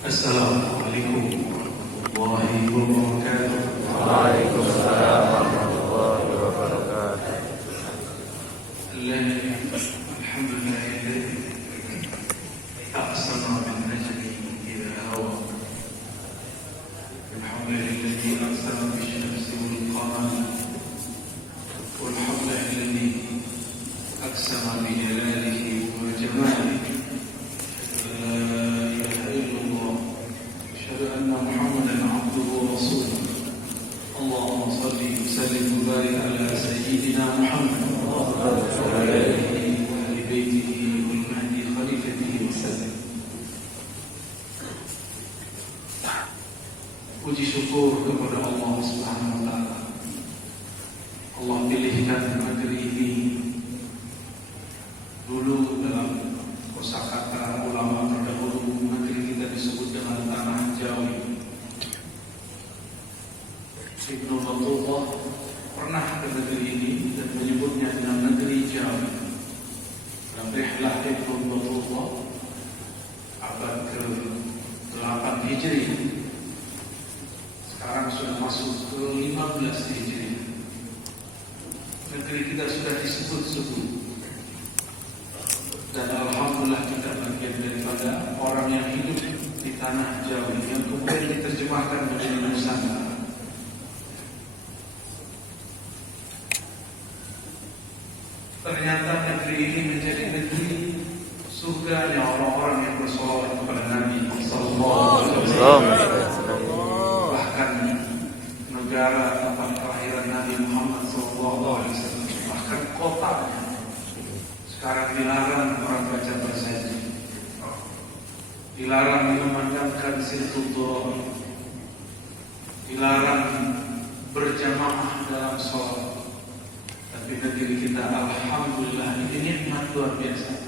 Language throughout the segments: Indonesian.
Assalamualaikum warahmatullahi wabarakatuh. Waalaikumsalam warahmatullahi wabarakatuh. Alhamdulillahilladzi aqsama bin najmi idza hawa. Alhamdulillahilladzi aqsama bisyamsi wal qamar. Walhamdulillahilladzi aqsama bi jalalihi wa jamalihi. Puji syukur kepada Allah Subhanahu wa taala. Allah pilihkan negeri ini dulu dalam kosakata ulama terdahulu, negeri kita disebut dengan tanah Jawi. Ibnu Battulah pernah ke negeri ini dan menyebutnya dengan negeri Jawi. Dalam rihlah Ibnu Battulah abad ke-8 Hijri. Sekarang sudah masuk ke 15 Hijri. Negeri kita sudah disebut-sebut. Dan alhamdulillah kita bagian daripada orang yang hidup di tanah Jawi yang kemudian diterjemahkan menjadi Nusantara. Ternyata negeri ini menjadi negeri surganya orang-orang yang bersolawat kepada Nabi Sallallahu Alaihi Wasallam. Bahkan negara tempat kelahiran Nabi Muhammad Sallallahu Alaihi Wasallam, bahkan kotanya sekarang dilarang orang baca bersaji, dilarang memandangkan silaturahmi, dilarang berjamaah dalam sholat. Tapi negeri kita alhamdulillah ini nikmat luar biasa.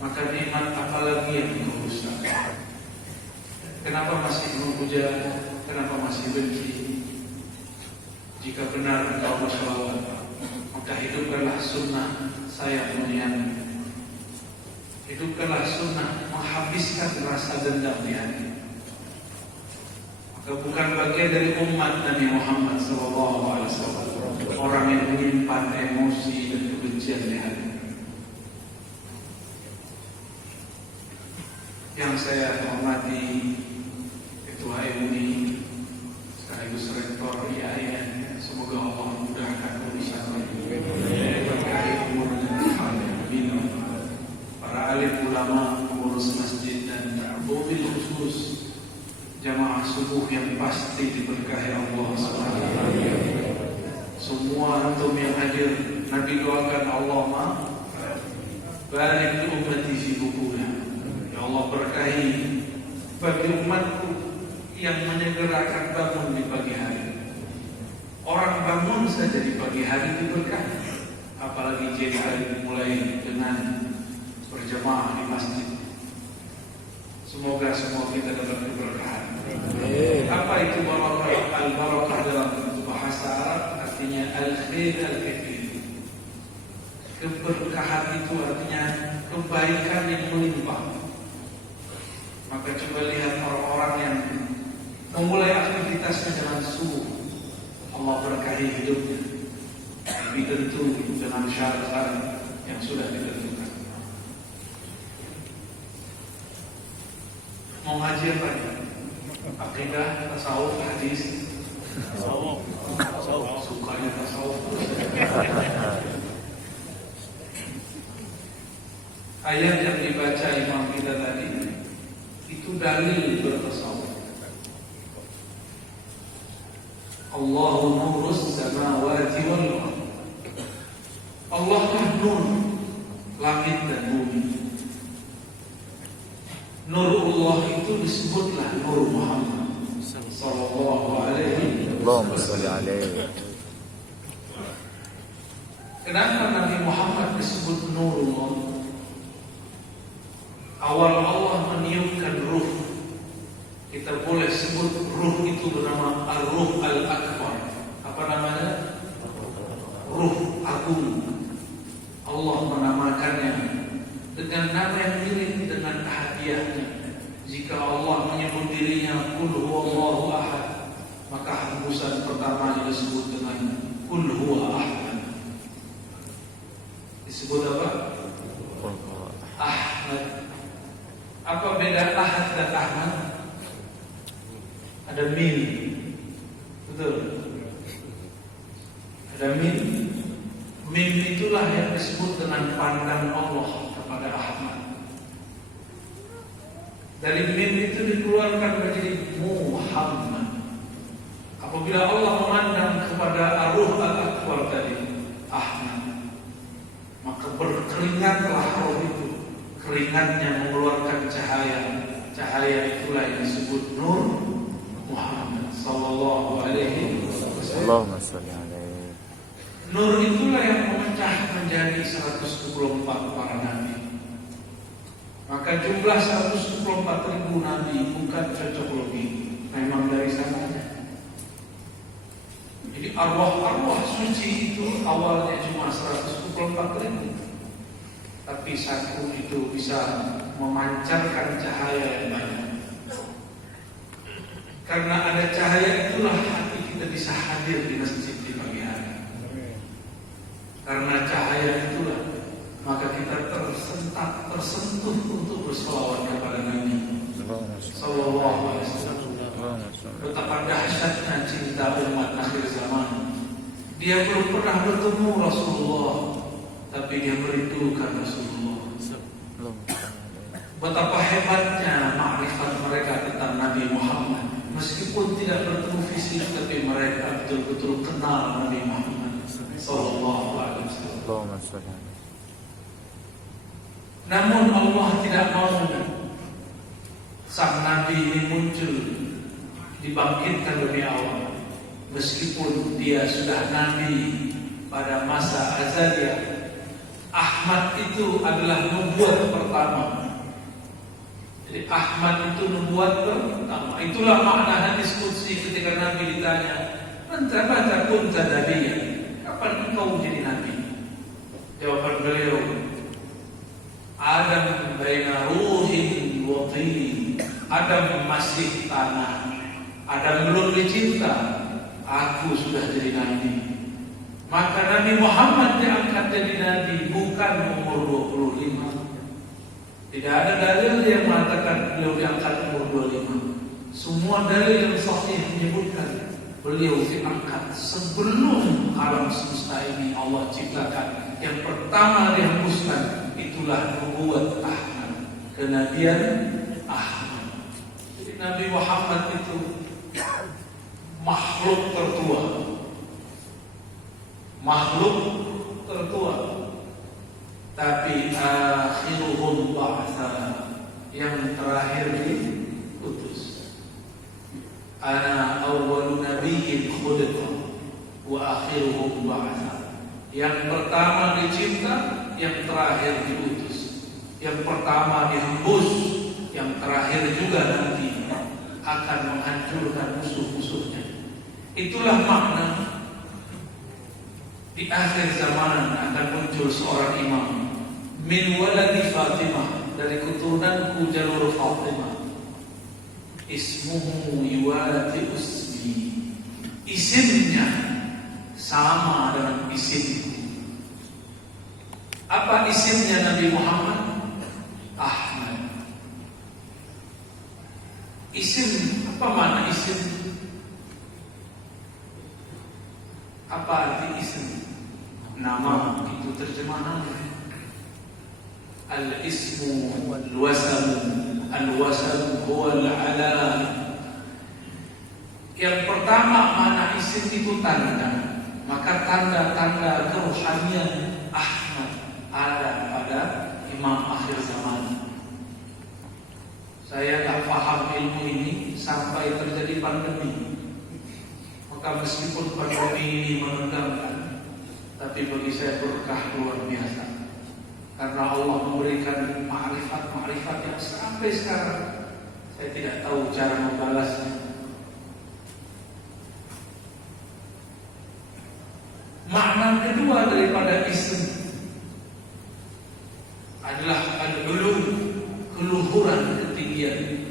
Maka nikmat apalagi yang kau dustakan? Kenapa masih memuja? Kenapa masih benci? Jika benar engkau bersolawat, maka hidupkanlah sunnah sayang menyayangi. Hidupkanlah sunnah menghabiskan rasa dendam di hati. Maka bukan bagian dari umat Nabi Muhammad SAW orang yang menyimpan emosi dan kebencian di hati. Yang saya hormati Ketua MUI sekaligus Rektor IAIN, semoga Allah mudahkan urusan berkait umur dan hal yang bina. Para alim ulama, pengurus masjid dan mobil khusus jamaah subuh yang pasti diberkahi Allah SWT. Semua antum yang hadir, Nabi doakan Allahumma barik li ummati fi bukunya. Ya Allah berkahi bagi umatku yang menyegerakan bangun di pagi hari. Orang bangun saja di pagi hari diberkahi, apalagi jika dimulai dengan berjamaah di masjid. Semoga semua kita dapat keberkahan. Apa itu barakah? Al-barakah dalam bahasa Arab artinya al-khair al-kathir. Keberkahan itu artinya kebaikan yang melimpah. Maka coba lihat orang-orang yang memulai aktivitasnya dengan subuh, Allah berkahi hidupnya. Tapi tentu dengan syarat-syarat yang sudah ditentukan. Mau ngaji apa nih? Akidah, tasawuf, hadis. Tasawuf. Sukanya tasawuf. Ayat yang dibaca imam kita tadi itu dalil bertasawuf. Allahu nurus samawati wal ardh. Allah nur langit dan bumi. Nurullah itu disebutlah Nur Muhammad sallallahu alaihi wasallam. Kenapa Nabi Muhammad disebut Nurullah? Awal Allah meniupkan ruh. Kita boleh sebut ruh itu bernama Ar-Ruh Al-Akbar. Apa namanya? Ruh Agung. Allah menamakannya dengan nama yang mirip dengan hadiahnya. Jika Allah menyebut dirinya Qul huwallahu ahad, maka hembusan pertama disebut dengan Qul huwa ahad. Disebut apa? Ahmad. Apa beda ahad dan ahmad? Ada mim, betul? Ada mim. Mim itulah yang disebut dengan pandangan Allah kepada Ahmad. Dari mim itu dikeluarkan menjadi Muhammad. Apabila Allah memandang kepada Ar-Ruh Al-Akbar tadi, Ahmad, maka berkeringatlah roh itu. Keringatnya mengeluarkan cahaya. Cahaya itulah yang disebut Nur Muhammad sallallahu alaihi wasallam. Nur itulah yang memecah menjadi 124 para nabi. Maka jumlah 124.000 nabi bukan cocok logi, memang dari sananya. Jadi arwah-arwah suci itu awalnya cuma 124.000, tapi satu itu bisa memancarkan cahaya yang banyak. Karena ada cahaya itulah hati kita bisa hadir di masjid di pagi hari. Karena cahaya itulah maka kita tersentuh untuk berselawat kepada Nabi sallallahu alaihi wasallam. Betapa dahsyatnya cinta umat akhir zaman. Dia belum pernah bertemu Rasulullah, tapi dia merindukan Rasulullah. Betapa hebatnya makrifat mereka tentang Nabi Muhammad. Meskipun tidak bertemu fisik, tapi mereka betul-betul kenal Nabi Muhammad sallallahu alaihi wasallam. Namun Allah tidak mau sang Nabi ini muncul, dibangkitkan lebih awal, meskipun dia sudah Nabi pada masa azaliyah. Ahmad itu adalah nubuat pertama. Jadi Ahmad itu nubuat pertama. Itulah makna hadis qudsi ketika Nabi ditanya, "Man tabata kunta nabiyyan?" Kapan engkau jadi nabi? Jawaban beliau, Adam baina ruhin wa tin. Adam masih tanah. Adam belum dicinta. Aku sudah jadi nabi. Maka Nabi Muhammad diangkat jadi nabi bukan umur 25. Tidak ada dalil yang mengatakan beliau diangkat umur 25. Semua dalil yang sahih menyebutkan beliau diangkat sebelum alam semesta ini Allah ciptakan. Yang pertama dihembuskan itulah nubuat Ahmad, kenabian Ahmad. Jadi Nabi Muhammad itu makhluk tertua. Makhluk tertua. Tapi akhiruhum ba'tha, yang terakhir diutus. Ana awwalu nabiyyin khuliqa wa akhiruhum ba'tha. Yang pertama dicipta, yang terakhir diutus. Yang pertama dihembus, yang terakhir juga nanti akan menghancurkan musuh-musuhnya. Itulah makna di akhir zaman akan muncul seorang imam min waladi Fatimah, dari keturunanku jalur Fatimah. Ismuhu yuwati usmi, isimnya sama dengan isimku. Apa isimnya Nabi Muhammad? Ahmad. Isim, apa makna isim? Apa arti isim? Nama itu terjemahannya. Al-ismu al-wasam, al-wasam huwa al-alam. Yang pertama mana isim itu tanda. Maka tanda-tanda kerohanian Ahmad ada pada imam akhir zaman. Saya tak paham ilmu ini sampai terjadi pandemi. Maka meskipun pandemi ini menegangkan, tapi bagi saya berkah luar biasa. Karena Allah memberikan ma'rifat-ma'rifat yang sampai sekarang saya tidak tahu cara membalasnya. Makna kedua daripada isim adalah al-ulum, keluhuran, ketinggian.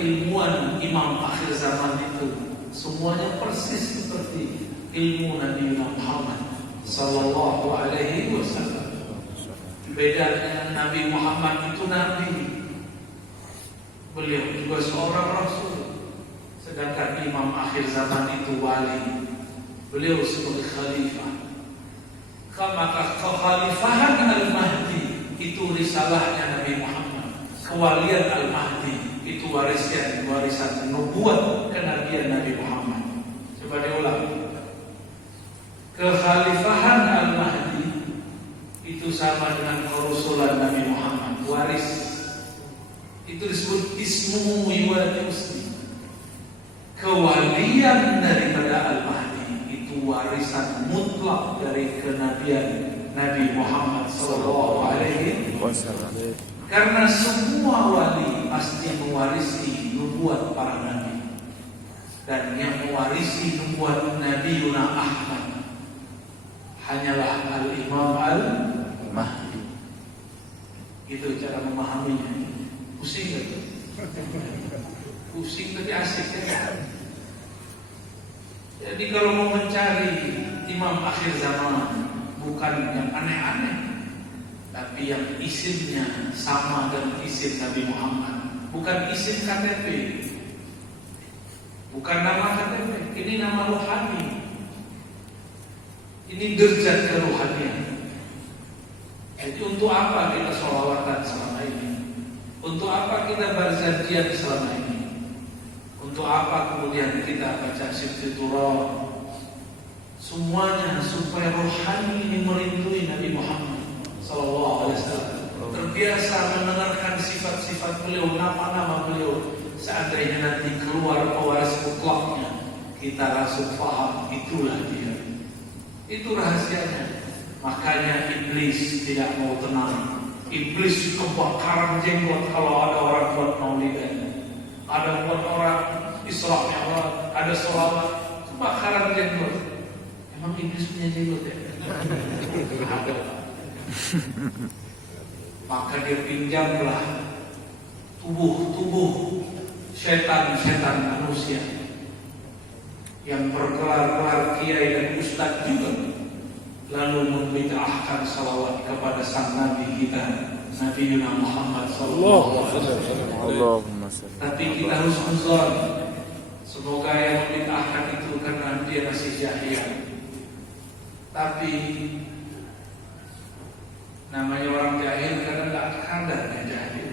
keilmuan imam akhir zaman itu semuanya persis seperti ilmu Nabi Muhammad sallallahu alaihi wasallam. Bedanya Nabi Muhammad itu nabi, beliau juga seorang rasul, sedangkan imam akhir zaman itu wali, beliau sebagai khalifah. Maka kekhalifahan Al-Mahdi itu risalahnya Nabi Muhammad, kewalian Al-Mahdi itu warisan nubuat kenabian Nabi Muhammad. Coba diulang. Kekhalifahan Al-Mahdi itu sama dengan kerusulan Nabi Muhammad, waris. Itu disebut ismu wiwati muslim. Kewalian daripada Al-Mahdi itu warisan mutlak dari kenabian Nabi Muhammad sallallahu alaihi wasallam. Karena semua wali pasti mewarisi nubuat para nabi, dan yang mewarisi nubuat Nabi Yuna Ahmad hanyalah Al-Imam Al-Mahdi. Itu cara memahaminya. Pusing gak tuh? Pusing tapi asik ya. Jadi kalau mau mencari imam akhir zaman, bukan yang aneh-aneh, tapi yang isimnya sama dengan isim Nabi Muhammad. Bukan isim KTP, bukan nama KTP, ini nama rohani. Ini derajat kerohanian. Jadi untuk apa kita sholawatan selama ini? Untuk apa kita berjanjian selama ini? Untuk apa kemudian kita baca Sifturah? Semuanya supaya rohani ini merindui Nabi Muhammad sallallahu alaihi wasallam, terbiasa mendengarkan sifat-sifat beliau, nama-nama beliau. Seandainya nanti keluar pewaris mutlaknya, kita langsung paham itulah dia. Itu rahasianya. Makanya iblis tidak mau tenang. Iblis kebakaran jenggot kalau ada orang buat maulidan, ada buat orang Isra Mi'raj, ada sholawat, kebakaran jenggot. Emang iblis punya jenggot ya? Ada. Maka dia pinjamlah tubuh setan manusia yang bergelar-gelar kiai dan ustadz juga, lalu membid'ahkan salawat kepada sang Nabi kita, Nabi Muhammad sallallahu alaihi wasallam. Tapi kita harus huzon, semoga yang membid'ahkan itu karena dia masih jahil. Tapi namanya orang jahil kadang tidak kadarnya jahil.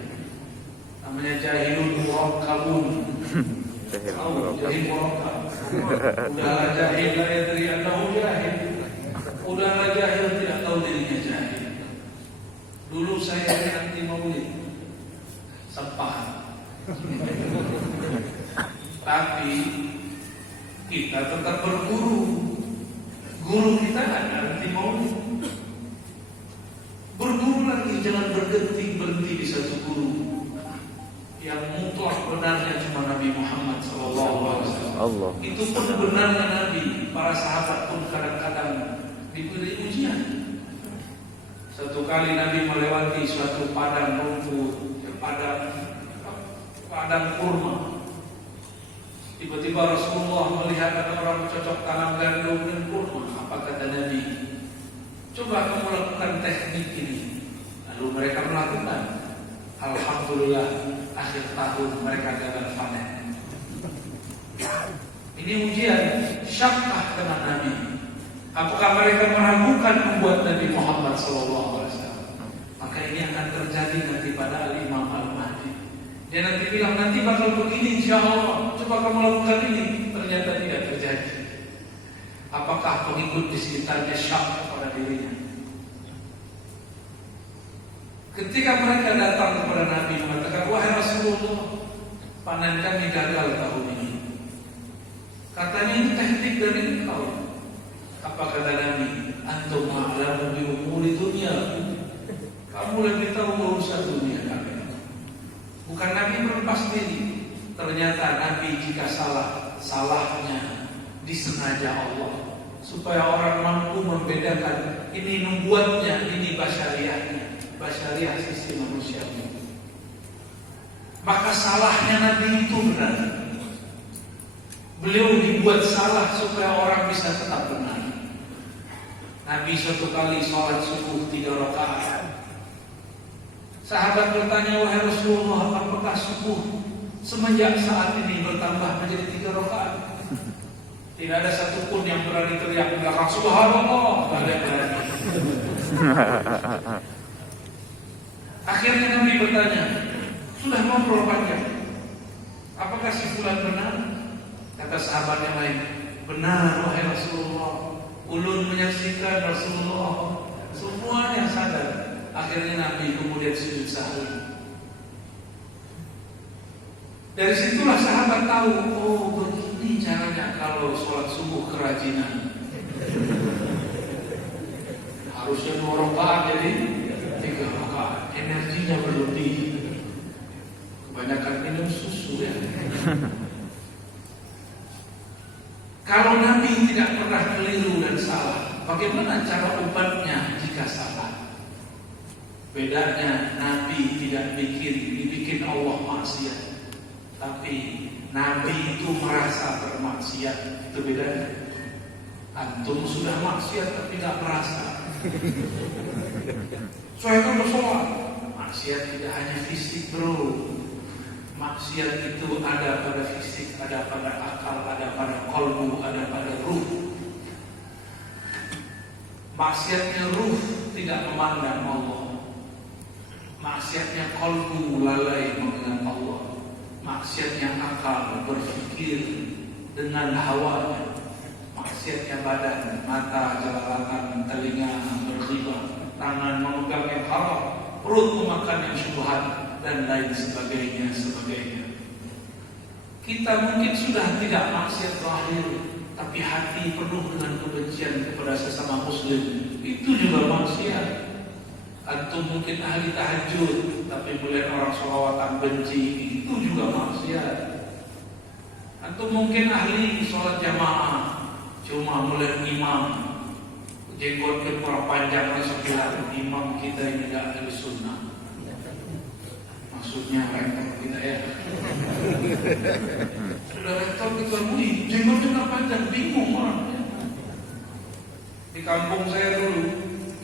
Namanya jahilun murakkabun. Jahil murakkab. Udahlah jahil la yadri annahu jahil. Udahlah jahil tidak tahu dirinya jahil. Dulu saya anti maulid, sempat. Tapi kita tetap berguru. Guru kita ada anti maulid. Berguru lagi, jangan berhenti di satu guru. Yang mutlak benarnya cuma Nabi Muhammad SAW. Itu pun benarnya Nabi. Para sahabat pun kadang-kadang diberi ujian. Satu kali Nabi melewati suatu padang rumput, padang kurma. Tiba-tiba Rasulullah melihat ada orang cocok tanam gandum dan kurma. Apa kata Nabi? Coba kamu lakukan teknik ini. Lalu mereka melakukan. Alhamdulillah, akhir tahun mereka gagal panen. Ini ujian, syakkah dengan Nabi. Apakah mereka meragukan membuat Nabi Muhammad SAW? Maka ini akan terjadi nanti pada Al-Imam Al-Mahdi. Dia nanti bilang, nanti bakal begini insya Allah. Coba kamu lakukan ini. Ternyata tidak terjadi. Apakah pengikut di sekitarnya syak pada dirinya? Ketika mereka datang kepada Nabi mengatakan, wahai Rasulullah, panen kami gagal tahun ini. Katanya ini teknik dari engkau. Apa kata Nabi? Antum ma'lamu bi umuri dunia. Kamu lebih tahu urusan dunia kami. Bukan Nabi melepas diri. Ternyata Nabi jika salah, salahnya disengaja Allah, supaya orang mampu membedakan ini nubuatnya, ini basyariahnya. Basyariah sisi manusia. maka salahnya Nabi itu benar. Beliau dibuat salah supaya orang bisa tetap benar. Nabi suatu kali sholat subuh 3 rakaat. Sahabat bertanya, wahai Rasulullah, apakah subuh semenjak saat ini bertambah menjadi 3 rakaat? Tidak ada satupun yang berani teriak belakang subhanallah. Tidak ada yang berani. Akhirnya Nabi bertanya, sudah ngobrol panjang, apakah si fulan benar? Kata sahabat yang lain, benar wahai Rasulullah. Ulun menyaksikan Rasulullah. Semuanya sadar. Akhirnya Nabi kemudian sujud sahwi. Dari situlah sahabat tahu, oh begini caranya kalau sholat subuh kerajinan. Harusnya 2 rakaat jadi 3 rakaat. Energinya berlebih. Kebanyakan minum susu ya. Kalau Nabi tidak pernah keliru dan salah, bagaimana cara umatnya jika salah? Bedanya Nabi tidak dibikin Allah maksiat, tapi Nabi itu merasa bermaksiat. Itu bedanya. Antum sudah maksiat tapi tidak merasa. Saya kan bersolat. Maksiat tidak hanya fisik bro. Maksiat itu ada pada fisik, ada pada akal, ada pada qalbu, ada pada ruh. Maksiatnya ruh tidak memandang Allah. Maksiatnya qalbu lalai mengingat Allah. Maksiatnya akal berpikir dengan hawanya. Maksiatnya badan, mata jalan, telinga berghibah, tangan memegang yang haram, perut memakan yang syubhat, dan lain sebagainya. Kita mungkin sudah tidak maksiat lahir, tapi hati penuh dengan kebencian kepada sesama muslim. Itu juga maksiat. Antum mungkin ahli tahajud, tapi melihat orang sholawatan benci. Itu juga maksiat. Antum mungkin ahli sholat jamaah, cuma melihat imam jenggotnya kurang panjang, langsung bilang imam kita ini tidak ahli sunnah. Maksudnya rektor kita ya. Sudah rektor kita mui, jenggotnya nggak panjang, bingung orangnya. Di kampung saya dulu,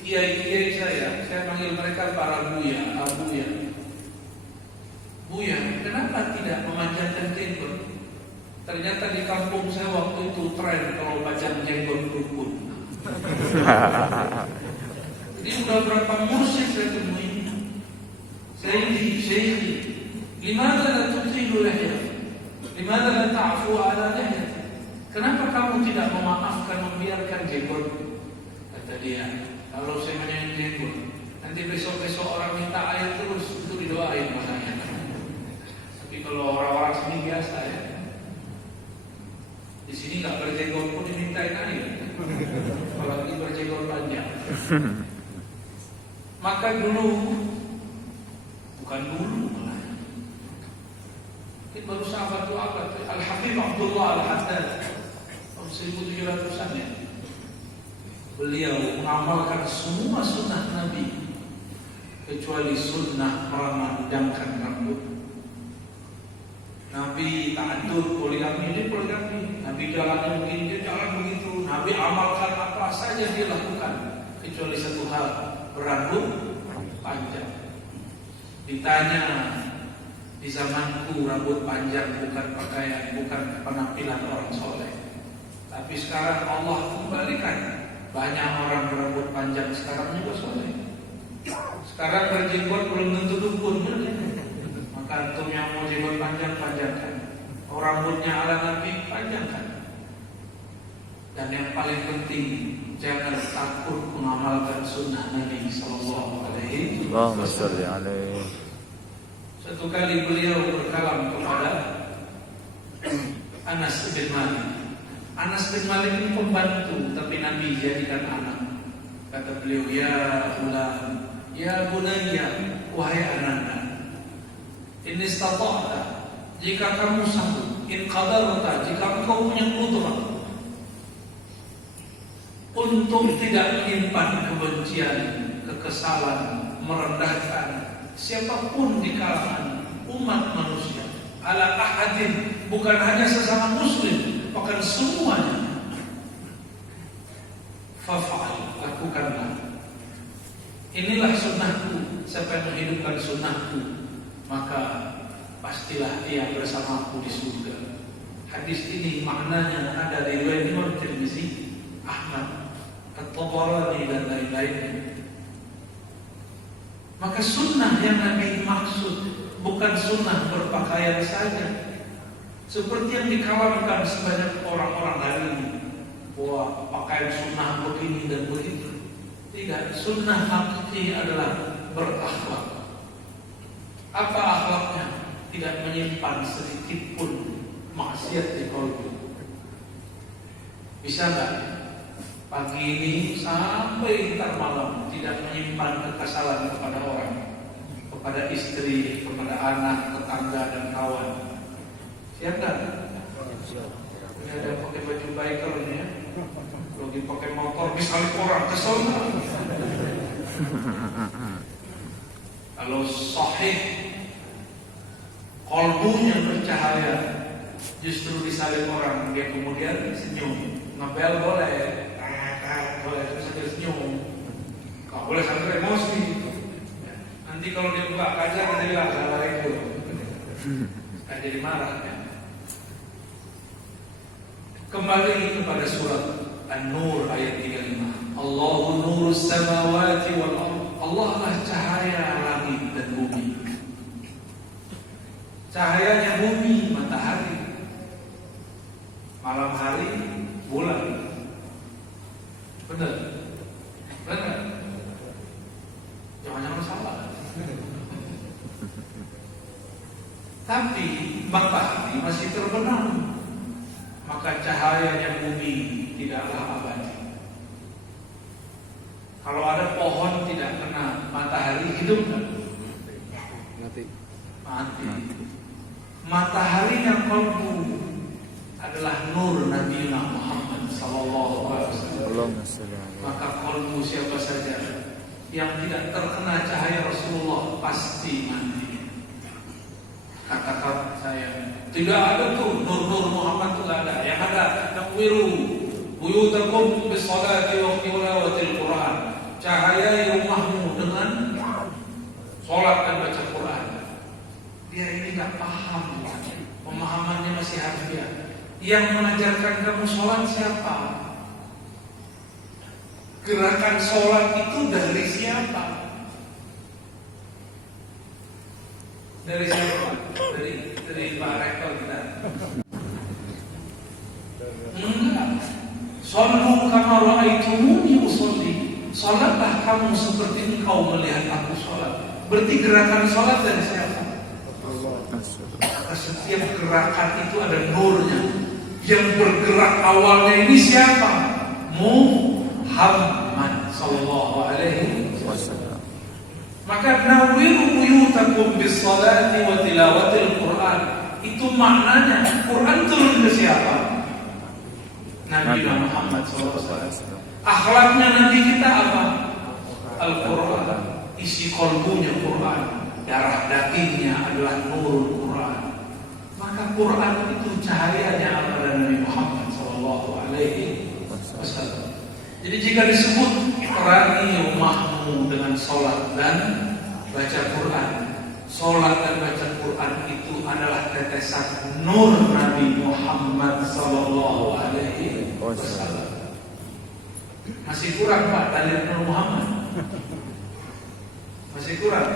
kiai saya panggil mereka para buya, abuya. Buya, kenapa tidak memanjangkan jenggot? Ternyata di kampung saya waktu itu tren kalau panjang jenggot dukun. Jadi udah berapa mursyid saya temui. Syekhi, limadha la tutilu lahya? Limadha la ta'fu ala lahya? Kenapa kamu tidak memaafkan, membiarkan jenggot? Kata dia, kalau saya menyanyi jenggot, nanti besok-besok orang minta air terus, itu didoain makanya. Tapi kalau orang-orang sini biasa ya, di sini nggak berjenggot pun dimintain air, apalagi berjenggot panjang. Maka dulu, bukan dulu malah, ini baru sahabat itu abad Al-Habib Abdullah Al-Haddad tahun 1700-an ya. Beliau mengamalkan semua sunnah Nabi kecuali sunnah meramandangkan rambut. Nabi ta'addud poligami, dia poligami. Nabi jalannya begini, dia jalan begitu. Nabi amalkan apa saja dia lakukan kecuali satu hal, berambut panjang. Ditanya, di zamanku rambut panjang bukan pakaian, bukan penampilan orang soleh. Tapi sekarang Allah kembalikan, banyak orang berambut panjang sekarang juga soleh. Sekarang berjenggot belum tentu dukun. Maka antum yang mau jenggot panjang-panjangkan, rambutnya ala Nabi panjangkan. Dan yang paling penting, jangan takut mengamalkan sunnah Nabi Sallallahu Alaihi Wasallam. Satu kali beliau berkalam kepada Anas bin Malik. Anas bin Malik ini pembantu, tapi Nabi jadikan anak. Kata beliau, ya ulam, ya bunayya, wahai ananda, in istata'ta, jika kamu sanggup, in qadarta, jika engkau punya kudrah untuk tidak menyimpan kebencian, kekesalan, merendahkan siapapun di kalangan umat manusia ala ahadin, bukan hanya sesama muslim, bahkan semuanya. Fafa'al, lakukanlah. Inilah sunnahku. Siapa yang menghidupkan sunnahku, maka pastilah ia bersamaku di surga. Hadis ini maknanya ada di riwayat Imam Tirmizi, Ahmad, At-Tabarani dan lain-lainnya. Maka sunnah yang Nabi maksud bukan sunnah berpakaian saja, seperti yang dikalamkan sebanyak orang-orang hari ini, bahwa pakaian sunnah begini dan begitu. Tidak, sunnah hakiki adalah berakhlak. Apa akhlaknya? Tidak menyimpan sedikit pun maksiat di kalbu. Bisa nggak pagi ini sampai ntar malam tidak menyimpan kekesalan kepada orang, kepada istri, kepada anak, tetangga dan kawan? Siap nggak? Ini ada pakai baju biker ini ya, lagi pakai motor misalnya orang kesel. Kalau sahih, kalbunya bercahaya, justru disalib orang, dia kemudian senyum. Ngepel boleh, boleh sambil senyum. Gak boleh sambil emosi. Nanti kalau dia buka kaca, dia bilang assalamualaikum. Kan jadi marah ya. Kembali kepada surat An-Nur ayat 35. Allahu nurus samawati wal ardh. Allah lah cahaya langit dan bumi. Cahayanya bumi, matahari. Malam hari, bulan. Benar? Benar? Jangan-jangan salah. Tapi matahari masih terbenam, maka cahayanya bumi tidaklah abadi. Kalau ada pohon tidak kena matahari, hidup kan? Mati. Mataharinya kalbu adalah nur Nabi Muhammad sallallahu alaihi wasallam. Maka kalbu siapa saja yang tidak terkena cahaya Rasulullah pasti mati. Kata-kata saya, tidak ada tuh nur Muhammad, itu tidak ada. Yang ada nakwiru buyutakum bis-salati wa tilawatil Quran. Cahaya rumahmu dengan sholat dan baca Quran. Dia ini nggak paham, pemahamannya masih harfiah. Yang mengajarkan kamu sholat siapa? Gerakan sholat itu dari siapa? Dari siapa? Dari Pak Rektor kita. Enggak. Shallu kama ra'aitumuni usolli. Sholatlah kamu seperti engkau melihat aku sholat. Berarti gerakan sholat dari siapa? Setiap gerakan itu ada nurnya. Yang bergerak awalnya ini siapa? Muhammad sallallahu alaihi wasallam. Maka nawwiru buyutakum bis-salati wa tilawatil Quran. Itu maknanya Quran turun ke siapa? Nabi Muhammad sallallahu alaihi wasallam. Akhlaknya Nabi kita apa? Al-Quran. Isi kalbunya Quran. Darah dagingnya adalah nurul Quran. Maka Quran itu cahayanya kepada Nabi Muhammad sallallahu alaihi wasallam. Jadi jika disebut perangi rumahmu dengan sholat dan baca Quran, sholat dan baca Quran itu adalah tetesan nur Nabi Muhammad sallallahu alaihi wasallam. Masih kurang Pak dalil Nur Muhammad? Masih kurang?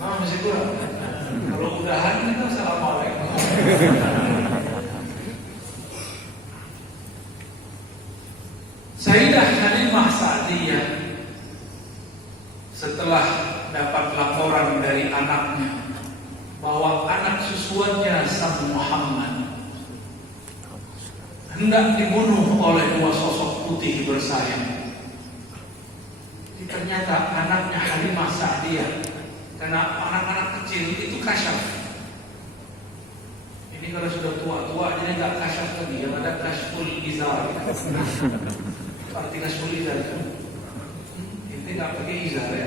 Masih kurang. Kalau udahan itu assalamualaikum. Sayyidah Halimah Sa'diyah setelah dapat laporan dari anaknya bahwa anak susuannya Sang Muhammad hendak dibunuh oleh dua sosok putih bersayap. Ternyata anaknya Halimah Sa'diyah, karena anak-anak kecil itu kasyaf. Ini kalau sudah tua-tua jadi nggak kasyaf lagi, yang ada kasyful izar. Arti kasyful izar itu nggak pakai izar ya.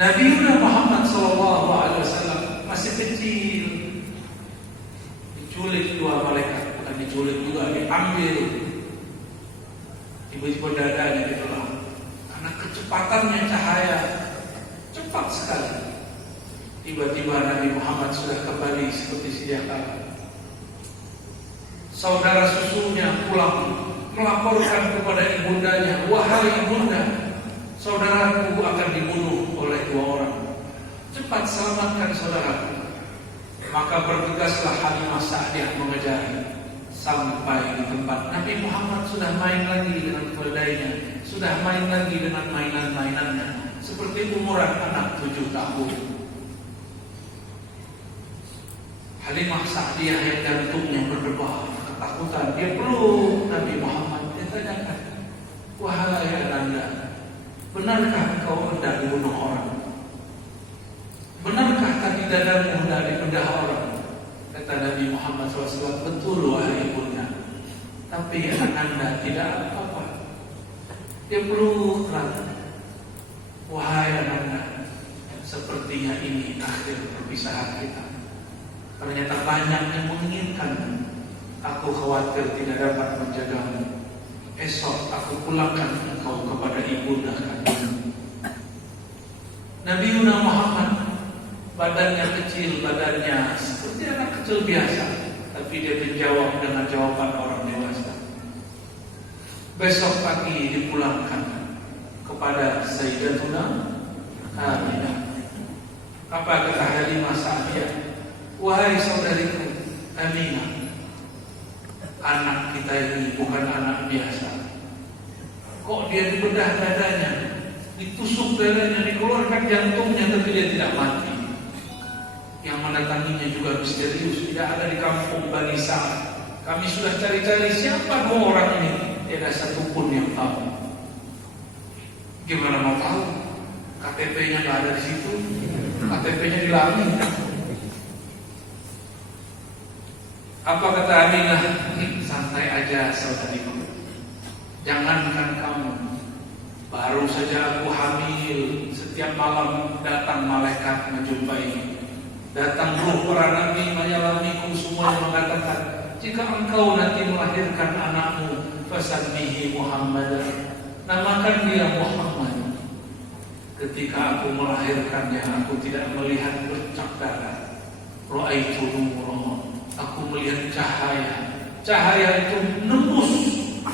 Nabi Muhammad SAW masih kecil, diculik dua malaikat, bukan diculik juga, diambil. Tiba-tiba dadanya ditelan karena kecepatannya cahaya cepat sekali. Tiba-tiba Nabi Muhammad sudah kembali seperti sedia kala. Saudara susunya pulang melaporkan kepada ibundanya, wahai ibunda, saudaraku akan dibunuh oleh dua orang. Cepat selamatkan saudaraku. Maka bergegaslah Halimah Sa'diyah mengejar. Sampai di tempat Nabi Muhammad sudah main lagi dengan keledainya, sudah main lagi dengan mainan-mainannya, seperti umuran anak 7 tahun. Halimah Sa'diyah yang jantungnya berdebar ketakutan, dia peluk Nabi Muhammad. Dia tanyakan, wahai Ananda, benarkah engkau hendak dibunuh orang? Benarkah tadi dadamu hendak dibedah orang? Kata Nabi Muhammad SAW, betul wahai ibunda, tapi Ananda tidak apa-apa. Dia peluk erat, wahai Ananda, sepertinya ini akhir perpisahan kita. Ternyata banyak yang menginginkan. Aku khawatir tidak dapat menjagamu. Esok aku pulangkan engkau kepada ibunda kandungmu. Nabi Muhammad badannya kecil, badannya seperti anak kecil biasa, tapi dia menjawab dengan jawaban orang dewasa. Besok pagi dipulangkan kepada Sayyidatuna Aminah. Apa kata Halimah Sa'diyah? Wahai saudariku Aminah, anak kita ini bukan anak biasa. Kok dia dibedah dadanya, ditusuk dadanya, dikeluarkan jantungnya, tapi dia tidak mati. Yang mendatanginya juga misterius, tidak ada di kampung Bani Sa'ad. Kami sudah cari-cari siapa dua orang ini, tidak ada satupun yang tahu. Gimana mau tahu? KTP-nya nggak ada di situ, KTP-nya di langit. Apa kata Aminah? Santai aja saudariku, jangankan kamu, baru saja aku hamil, setiap malam datang malaikat menjumpai. Datang ruh para nabi menyalamiku, semua mengatakan, jika engkau nanti melahirkan anakmu, fasammihi Muhammad, namakan dia Muhammad. Ketika aku melahirkannya, aku tidak melihat bercak darah. Ra'aitu nura, aku melihat cahaya. Cahaya itu menembus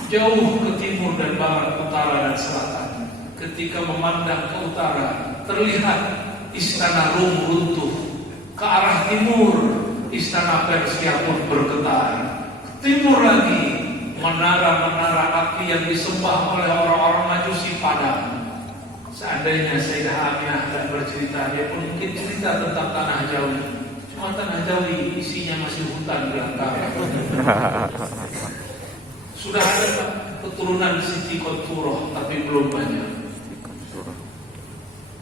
jauh ke timur dan barat, utara dan selatan. Ketika memandang ke utara, terlihat istana Rum runtuh. Ke arah timur, istana Persia pun bergetar. Timur lagi, menara-menara api yang disembah oleh orang-orang Majusi padam. Seandainya Sayyidah Aminah akan bercerita, dia pun mungkin cerita tentang tanah Jawi. Cuma tanah Jawi isinya masih hutan belantara. Sudah ada keturunan Siti Qanturah, tapi belum banyak.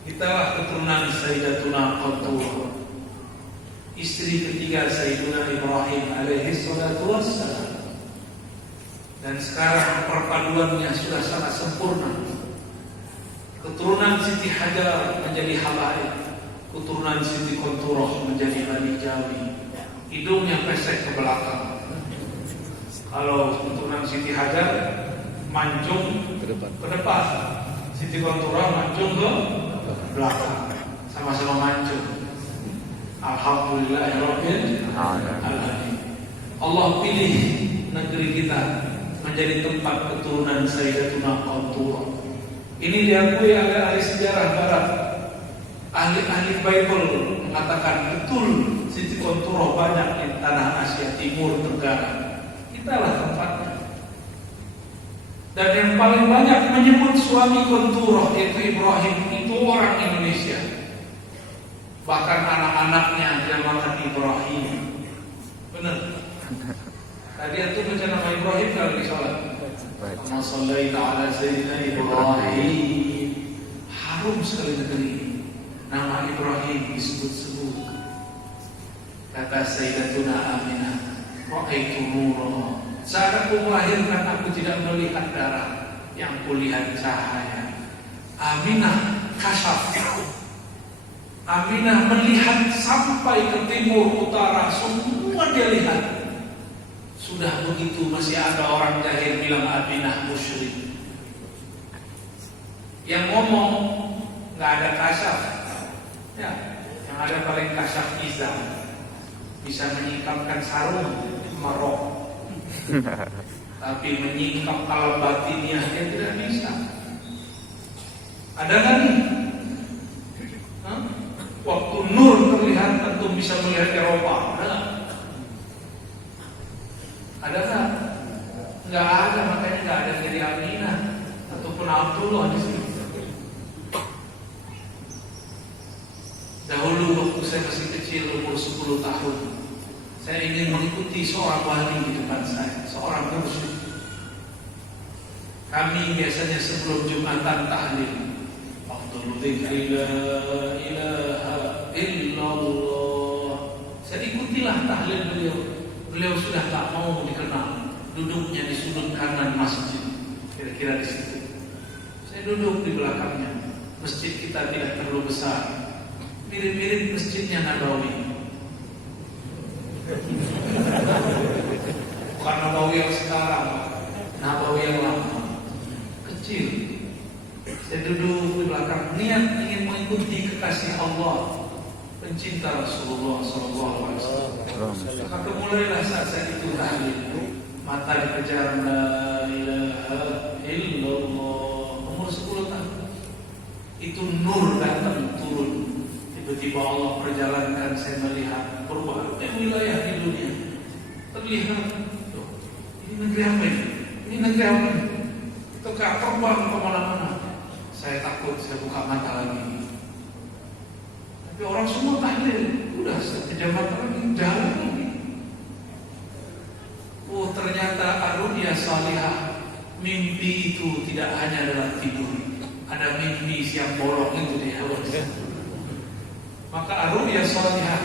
Italah keturunan Sayyidatuna Qanturah, istri ketiga Sayyiduna Ibrahim alaihi salatu wassalam. Dan sekarang perpaduannya sudah sangat sempurna. Keturunan Siti Hajar menjadi Habaib, keturunan Siti Qanturah menjadi Bani Jawi. Hidungnya pesek ke belakang. Kalau keturunan Siti Hajar mancung ke depan, Siti Qanturah mancung ke belakang, sama-sama mancung. Alhamdulillahirabbil alamin. Allah pilih negeri kita menjadi tempat keturunan Sayyidatuna Qanturah. Ini diakui oleh ahli sejarah barat. Ahli-ahli Bible mengatakan betul Siti Qanturah banyak di tanah Asia Timur Tenggara. Italah tempatnya. Dan yang paling banyak menyebut suami Qanturah yaitu Ibrahim, itu orang Indonesia. Bahkan anak-anaknya dinamakan Ibrahim. Benar. Tadi itu baca nama Ibrahim kalau di sholat. Kama shallaita ala sayyidina Ibrahim. Harum sekali negeri. Nama Ibrahim disebut-sebut. Kata Sayyidatuna Aminah, ra'aitu nura. Saat aku melahirkan, aku tidak melihat darah, yang kulihat cahaya. Aminah kasyaf, Aminah melihat sampai ke timur, utara, semua dia lihat. Sudah begitu masih ada orang jahil bilang Aminah musyrik. Yang ngomong nggak ada kasyaf, ya, yang ada paling kasyaf izah, bisa menyingkapkan sarung marok, tapi menyingkap alam batinnya dia tidak bisa. Ada nggak nih? Waktu nur terlihat tentu bisa melihat Eropa. Ada nggak? Nggak ada, makanya nggak ada dari Aminah ataupun Abdullah di sini. Dahulu waktu saya masih kecil, umur 10 tahun, saya ingin mengikuti seorang wali di depan saya, seorang mursyid. Kami biasanya sebelum Jumatan tahlil, afdhalu dzikri la ilaha illallah. Saya ikutilah tahlil beliau. Beliau sudah tak mau dikenal, duduknya di sudut kanan masjid, kira-kira di situ. Saya duduk di belakangnya. Masjid kita tidak terlalu besar, mirip-mirip masjidnya Nabawi. Bukan Nabawi yang sekarang, Nabawi yang lama, kecil. Saya duduk di belakang, niat ingin mengikuti kekasih Allah, pencinta Rasulullah SAW. Maka mulailah saat saya itu tahlil, mata dikejar la ilaha illallah. Umur 10 tahun, itu nur datang turun. Tiba-tiba Allah perjalankan saya melihat berbagai wilayah di dunia. Terlihat, ini negeri apa ini? Ini negeri apa ini? Itu gak terbang kemana-mana. Saya takut, saya buka mata lagi. Tapi orang semua tahlil, udah sekejap mata lagi, jalan lagi. Oh, ternyata Ar-Ru'ya Salihah, mimpi itu tidak hanya dalam tidur. Ada mimpi siang bolong itu dia. Maka Ar-Ru'ya Salihah,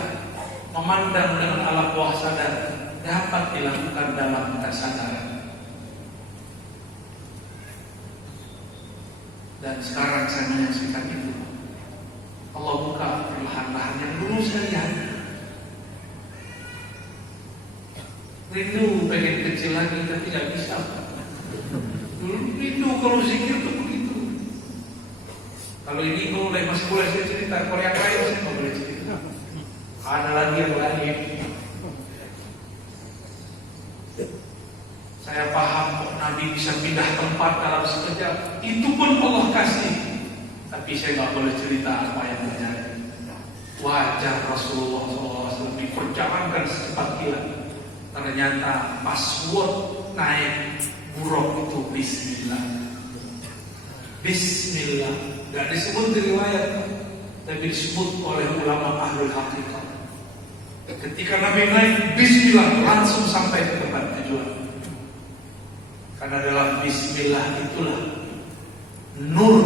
memandang dengan alam bawah sadar, dapat dilakukan dalam kesadaran. Dan sekarang saya menyaksikan itu. Allah buka perlahan-lahan yang dulu saya lihat. Rindu pengen kecil lagi tapi tidak bisa. Dulu rindu kalau zikir itu begitu. Kalau ini masih boleh saya cerita. Kalau yang lain saya nggak boleh cerita. Ada lagi yang lain. Saya paham kok Nabi bisa pindah tempat dalam sekejap. Itu pun Allah kasih. Tapi saya nggak boleh cerita apa yang terjadi. Wajah Rasulullah SAW diperjalankan secepat kilat. Ternyata password naik buruk itu Bismillah. Bismillah. Gak disebut di riwayat, tapi disebut oleh ulama ahlul haqiqah. Ketika Nabi naik Bismillah, langsung sampai ke tempat tujuan. Karena dalam Bismillah itulah nur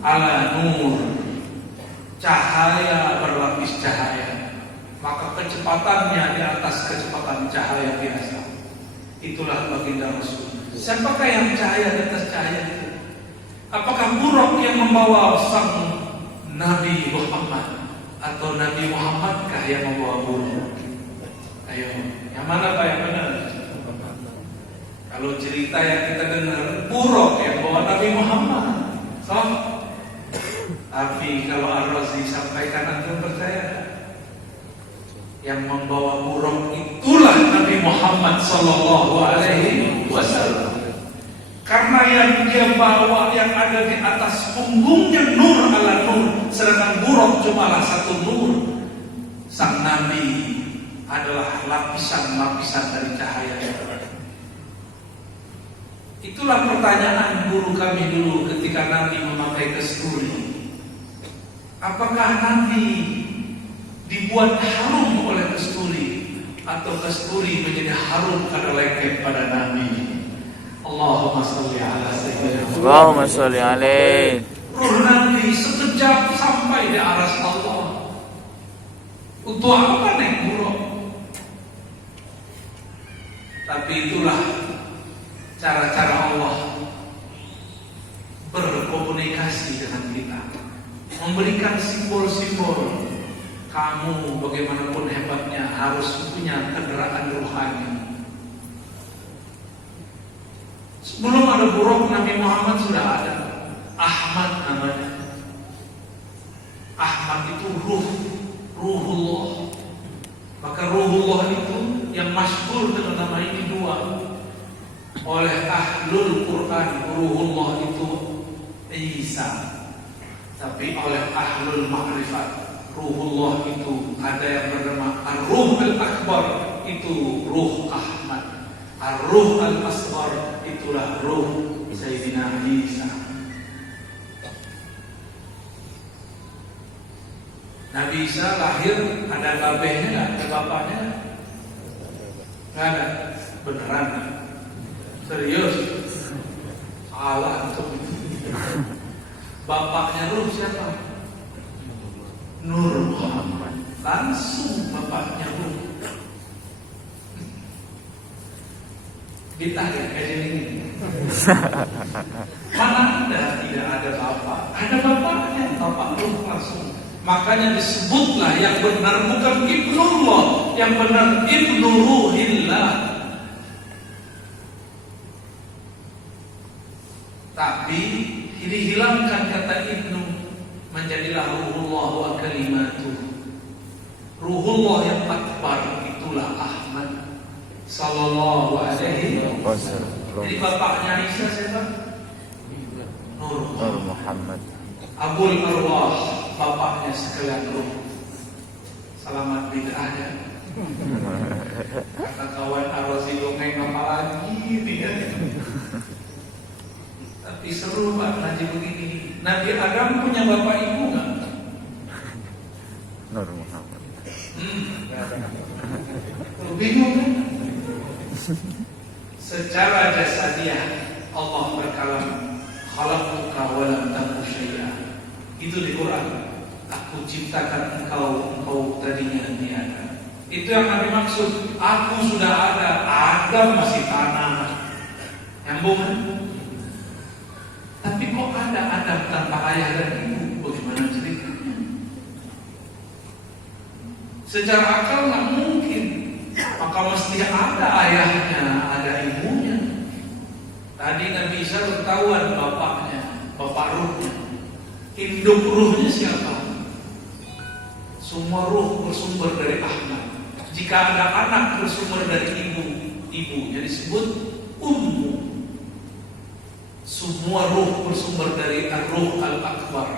ala nur, cahaya berlapis cahaya. Maka kecepatannya di atas kecepatan cahaya biasa. Itulah baginda Rasul. Siapakah yang cahaya di atas cahaya itu? Apakah buruk yang membawa sang Nabi Muhammad, atau Nabi Muhammadkah yang membawa buruk? Ayo, yang mana Pak yang benar? Kalau cerita yang kita dengar buruk yang bawa Nabi Muhammad, tapi kalau Ar-Razi sampaikan antum percaya? Yang membawa buruk itulah Nabi Muhammad Sallallahu Alaihi Wasallam. Karena yang dia bawa yang ada di atas punggungnya nur ala nur, sedangkan buruk cumalah satu nur. Sang Nabi adalah lapisan-lapisan dari cahaya. Itulah pertanyaan guru kami dulu ketika Nabi memakai kasturi. Apakah Nabi dibuat harum oleh kasturi, atau kasturi menjadi harum karena lengket pada Nabi? Allahumma sholli ala sayyidina Muhammad. Allahumma sholli alaihi. Ruh Nabi sekejap sampai di aras Allah. Untuk apa naik buruk? Tapi itulah cara-cara Allah berkomunikasi dengan kita. memberikan simbol-simbol. Kamu bagaimanapun hebatnya harus punya kendaraan rohani. Sebelum ada buruk, Nabi Muhammad sudah ada. Ahmad namanya. Ahmad itu ruhullah. Maka ruhullah itu yang masyhur dengan nama ini dua. Oleh ahlul Quran, ruhullah itu Isa. Tapi oleh ahlul ma'rifat, ruhullah itu ada yang bernama Ar-Ruh Al-Akbar, itu Ruh Ahmad. Ar-Ruh Al-Asghar, itulah Ruh Sayyidina Isa. Nabi Isa lahir, ada babehnya nggak? Ada bapaknya? Nggak ada. Beneran? Serius? Salah itu. Bapaknya Ruh siapa? Nur Muhammad. Langsung bapaknya Ruh. Ditarik aja ini. Mana ada tidak ada bapak? Ada bapaknya, bapak Ruh langsung. Makanya disebutlah yang benar bukan Ibnullah, yang benar Ibnu Ruhillah. Tapi dihilangkan kata Ibnu, menjadilah Ruhullah wa kalimatuh. Ruhullah yang akbar, itulah Ahmad sallallahu alaihi wasallam. Jadi bapaknya Isa siapa? Nur Muhammad. Abul Arwah, bapaknya sekalian ruh. Selamat bid'ahnya. Kata kawan Ar-Razi dongeng apa lagi dia. Tapi seru Pak ngaji begini. Nabi Adam punya bapak ibu nggak? Nur Muhammad. Bingung kan? Secara jasadiah Allah berkalam, khalaqtuka wa lam taku syai'an. Itu di Quran. Aku ciptakan engkau tadinya tiada. Itu yang Nabi maksud. Aku sudah ada, Adam masih tanah. Nyambung kan? Tapi kok ada Adam tanpa ayah dan ibu? Bagaimana ceritanya? Secara akal nggak mungkin. Maka mesti ada ayahnya, ada ibunya. Tadi Nabi Isa ketahuan bapaknya, bapak ruhnya. Induk ruhnya siapa? Semua ruh bersumber dari Ahmad. Jika ada anak bersumber dari ibunya disebut ummu. Semua ruh bersumber dari Ar-Ruh Al-Akbar.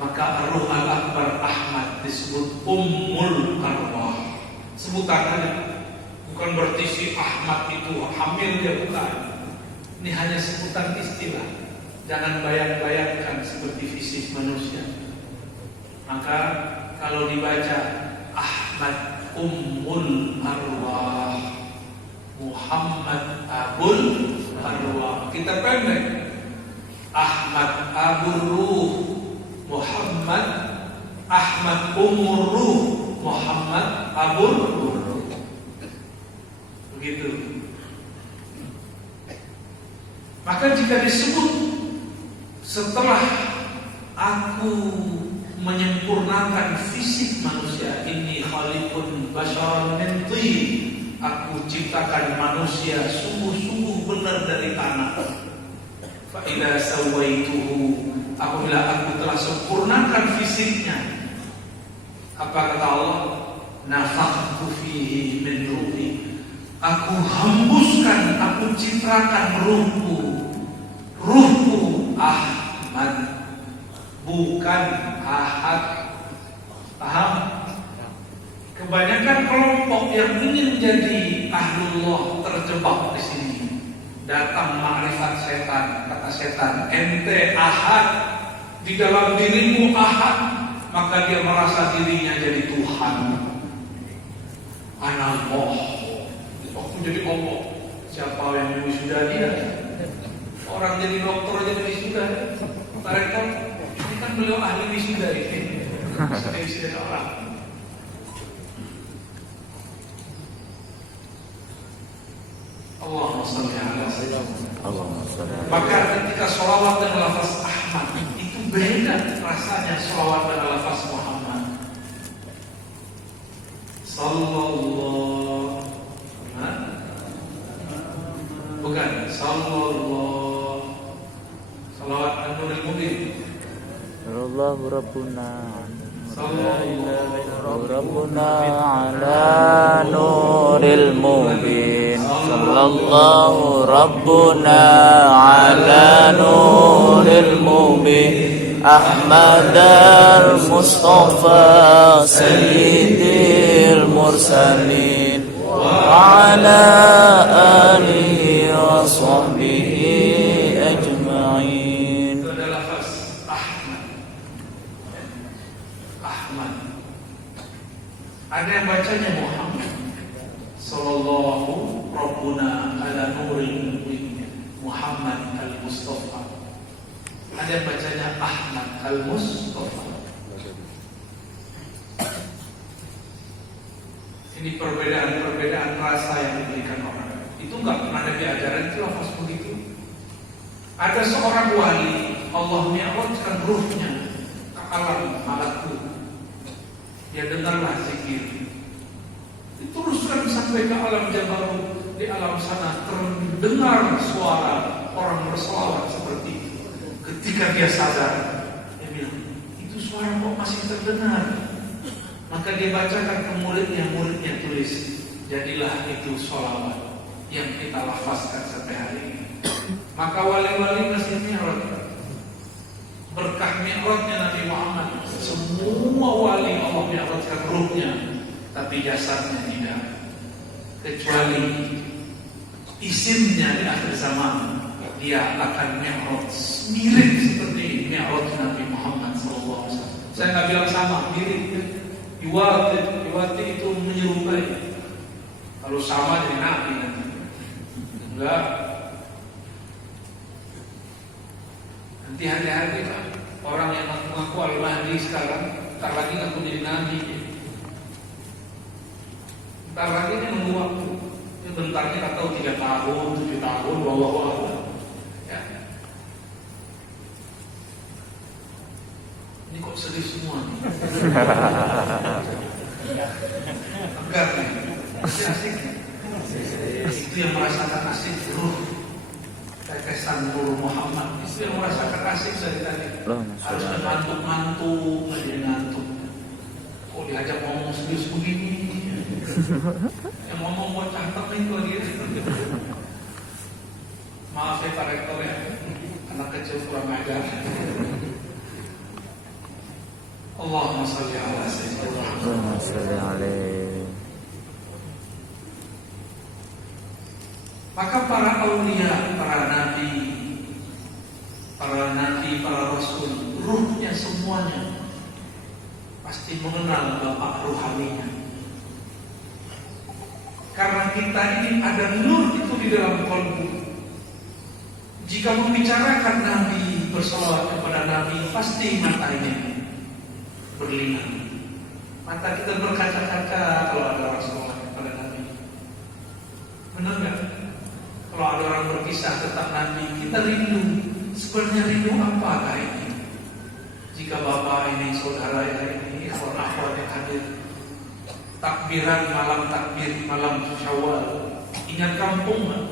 Maka Ar-Ruh Al-Akbar Ahmad disebut Ummul Arwah. Sebutannya. Bukan berarti si Ahmad itu hamil, dia bukan. Ini hanya sebutan istilah. Jangan bayang-bayangkan seperti fisik manusia. Maka kalau dibaca Ahmad Ummul Arwah, Muhammad Abul Arwah, kita pendek. Ahmad Abul Ruh, Muhammad Ahmad Ummul Ruh, Muhammad Abul Ruh. Begitu. Maka jika disebut setelah aku menyempurnakan fisik manusia, ini khaliqun basharan min tin, aku ciptakan manusia sungguh-sungguh benar dari tanah. Fa idza sawaituhu, apabila aku telah sempurnakan fisiknya, apa kata Allah? Nafakhtu fihi min ruhi, aku hembuskan, aku citrakan ruhku. Ruhku Ahmad, bukan Ahad. Paham? Kebanyakan kelompok yang ingin jadi ahlullah terjebak di sini. Datang ma'rifat setan, kata setan, ente Ahad, di dalam dirimu Ahad, maka dia merasa dirinya jadi Tuhan. Anallah, aku jadi Allah. Siapa yang wisuda dia? Orang jadi dokter aja wisuda. Mereka ini kan beliau ahli wisuda ini. Wisuda orang. Allahumma shalli ala sayyidina. Allahumma shalli. Maka ketika sholawat dan lafaz Ahmad itu beda rasanya sholawat dengan lafaz Muhammad. Sallallahu, bukan sallallahu. Salawat An-Nuril Mubin. Sallallahu Rabbuna Sallallahu Rabbuna ala nuril mubin. Sallallahu Rabbuna ala nuril mubin. Ahmad al-Mustafa Sayyidil Mursalin wa ala alihi wa sahbihi ajma'in. Itu adalah lafaz Ahmad. Ahmad. Ada yang bacanya Muhammad. Sallallahu Rabbuna ala nuril mubin. Muhammad al-Mustafa. Ada yang bacanya Ahmad al-Mustafa. Ini perbedaan rasa yang diberikan orang. Itu nggak pernah Nabi ajaran, itu lafaz begitu. Ada seorang wali, Allah mi'rajkan ruhnya ke alam malakut. Dia dengarlah zikir. Diteruskan sampai ke alam jabarut. Di alam sana terdengar suara orang berselawat seperti itu. Ketika dia sadar, dia bilang, itu suara kok masih terdengar. Maka dia bacakan ke muridnya tulis, jadilah itu sholawat yang kita lafazkan sampai hari ini. Maka wali-wali masih mi'raj. Berkah mi'rajnya Nabi Muhammad, semua wali Allah mi'rajkan ruhnya, tapi jasadnya tidak. Kecuali isimnya di akhir zaman, dia akan mi'raj mirip seperti mi'raj Nabi Muhammad SAW. Saya nggak bilang sama, mirip. Iwati itu menyerupai. Kalau sama jadi Nabi nanti. Enggak. Nanti hati-hati lah. Orang yang mengaku Al-Mahdi sekarang, tak lagi ngaku jadi Nabi. Tak lagi ini menunggu waktu. Ini bentarnya tak tahu 3 tahun, 7 tahun, wallahu a'lam. Ya. Ini kok sedih semua nih. Enggak nih. Asik nih. Itu yang merasakan asik ruh. Tetesan Nur Muhammad. Itu yang merasakan asik dari tadi. Harus ngantuk-ngantuk, jadi ngantuk. Kok diajak ngomong serius begini? Yang ngomong buat cakep itu lagi. Maaf ya Pak Rektor ya. Anak kecil kurang ajar. Allahumma salli ala sayyidina Muhammad. Maka para aulia, para nabi, para rasul, ruhnya semuanya pasti mengenal bapak ruhaninya. Karena kita ini ada nur itu di dalam kalbu. Jika membicarakan nabi, bersolawat kepada nabi, pasti matanya berlinang. Mata kita berkaca-kaca kalau ada orang sholat kepada Nabi. Benar nggak? Kalau ada orang berkisah tentang Nabi, kita rindu. Sebenarnya rindu apa ini? Jika bapak ini, saudara ini, ikhwan-akhwat yang hadir, takbiran malam Syawal, ingat kampung nggak?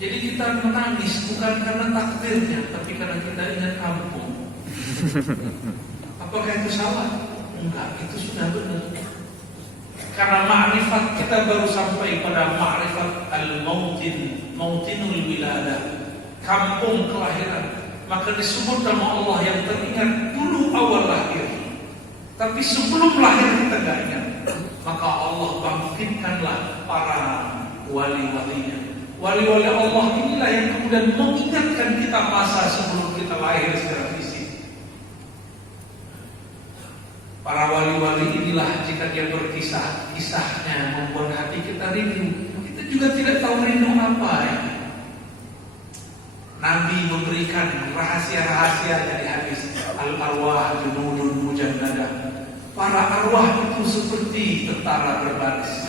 Jadi kita menangis bukan karena takbirnya, tapi karena kita ingat kampung. Apakah itu salah? Enggak, itu sudah benar. Karena ma'rifat kita baru sampai pada ma'rifat mautinul wiladah, kampung kelahiran. Maka disebut nama Allah yang teringat dulu awal lahir. Tapi sebelum lahir kita tidak ingat. Maka Allah bangkitkanlah para wali-walinya. Wali-wali Allah inilah yang kemudian mengingatkan kita masa sebelum kita lahir secara fisik. Para wali-wali inilah jika dia berkisah, kisahnya membuat hati kita rindu. Kita juga tidak tahu rindu apa ya. Nabi memberikan rahasia-rahasia dari hadis al-arwah junudun mujannadah. Para arwah itu seperti tentara berbaris,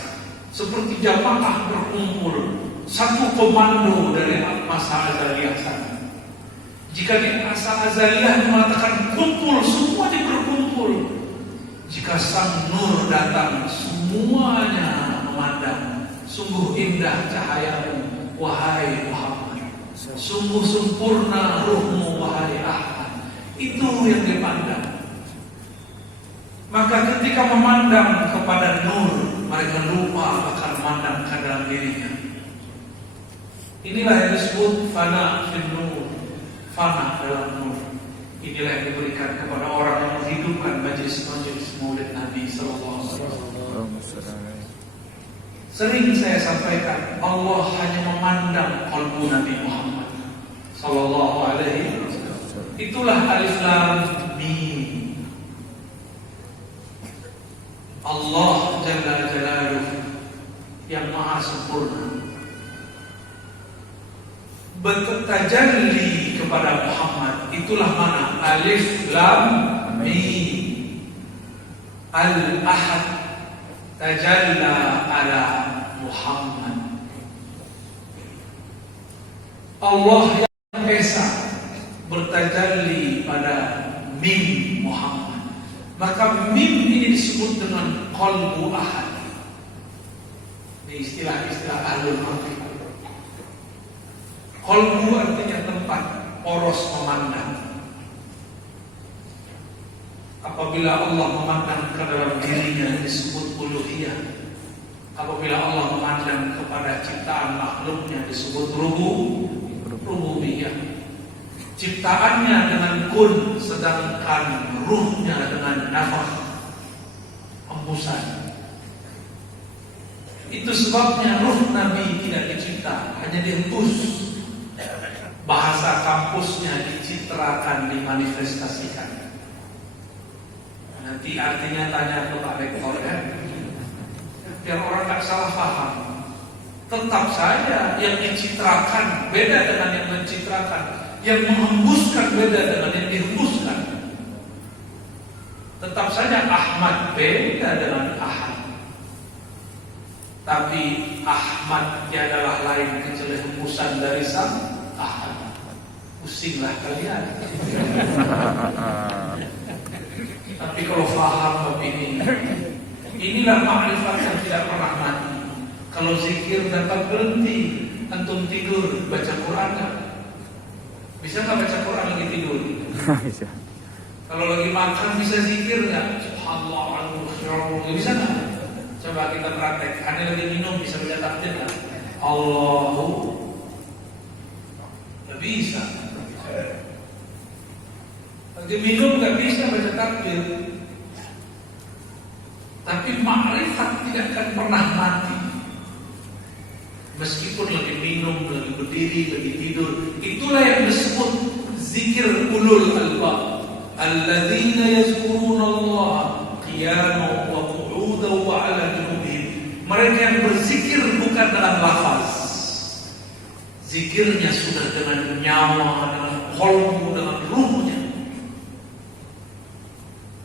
seperti jamaah berkumpul, satu komando dari masa azaliyah sana. Jika di asa azaliyah mengatakan kumpul, semuanya berkumpul. Jika sang nur datang, semuanya memandang. Sungguh indah cahayamu, wahai Muhammad. Sungguh sempurna ruhmu, wahai Ahmad. Itu yang dipandang. Maka ketika memandang kepada nur, mereka lupa akan memandang ke dalam dirinya. Inilah yang disebut fana fil nur, fana dalam nur. Inilah yang diberikan kepada orang yang menghidupkan majelis-majelis Maulid Nabi Sallallahu Alaihi Wasallam. Sering saya sampaikan, Allah hanya memandang qalbu Nabi Muhammad Sallallahu Alaihi Wasallam. Itulah alif lam mim. Allah Jalla Jalaluhu yang maha sempurna bertajalli kepada Muhammad. Itulah mana alif lam mim. Al-Ahad tajalla ala Muhammad. Allah yang Esa bertajalli pada mim Muhammad. Maka mim ini disebut dengan qalbu ahad. Ini istilah-istilah ahlul haqiqah. Qalbu artinya tempat, poros memandang. Apabila Allah memandang ke dalam dirinya disebut uluhiyah. Apabila Allah memandang kepada ciptaan makhluknya disebut rububiyah. Ciptaannya dengan kun, sedangkan ruhnya dengan nafas, embusan. Itu sebabnya ruh Nabi tidak dicipta, hanya dihembus. Bahasa kampusnya dicitrakan, dimanifestasikan. Nanti artinya tanya ke Pak Rektor ya, biar orang tak salah paham. Tetap saja yang dicitrakan beda dengan yang mencitrakan. Yang menghembuskan beda dengan yang dihembuskan. Tetap saja Ahmad beda dengan Ahad. Tapi Ahmad adalah lain kecuali hembusan dari sang Ahad. Pusinglah kalian. Tapi kalau faham bab ini, inilah ma'rifat yang tidak pernah mati. Kalau zikir dapat berhenti, antum tidur baca Quran kan? Bisa nggak baca Quran lagi tidur? Bisa. Kalau lagi makan bisa zikir nggak? Subhanallah, alhamdulillah, bisa nggak? Coba kita praktek. Anda lagi minum bisa baca takbir nggak? Allahu, nggak bisa. Lagi minum nggak bisa baca takbir. Tapi makrifat tidak akan pernah mati. Meskipun lagi minum, lagi berdiri, lagi tidur. Itulah yang disebut zikir ulul albab. Alladzina yazkuruna Allah qiyaman wa qu'udan wa 'ala junubihim. Mereka yang berzikir bukan dalam lafaz. Zikirnya sudah dengan nyawa, dengan qalbu, dengan ruhnya.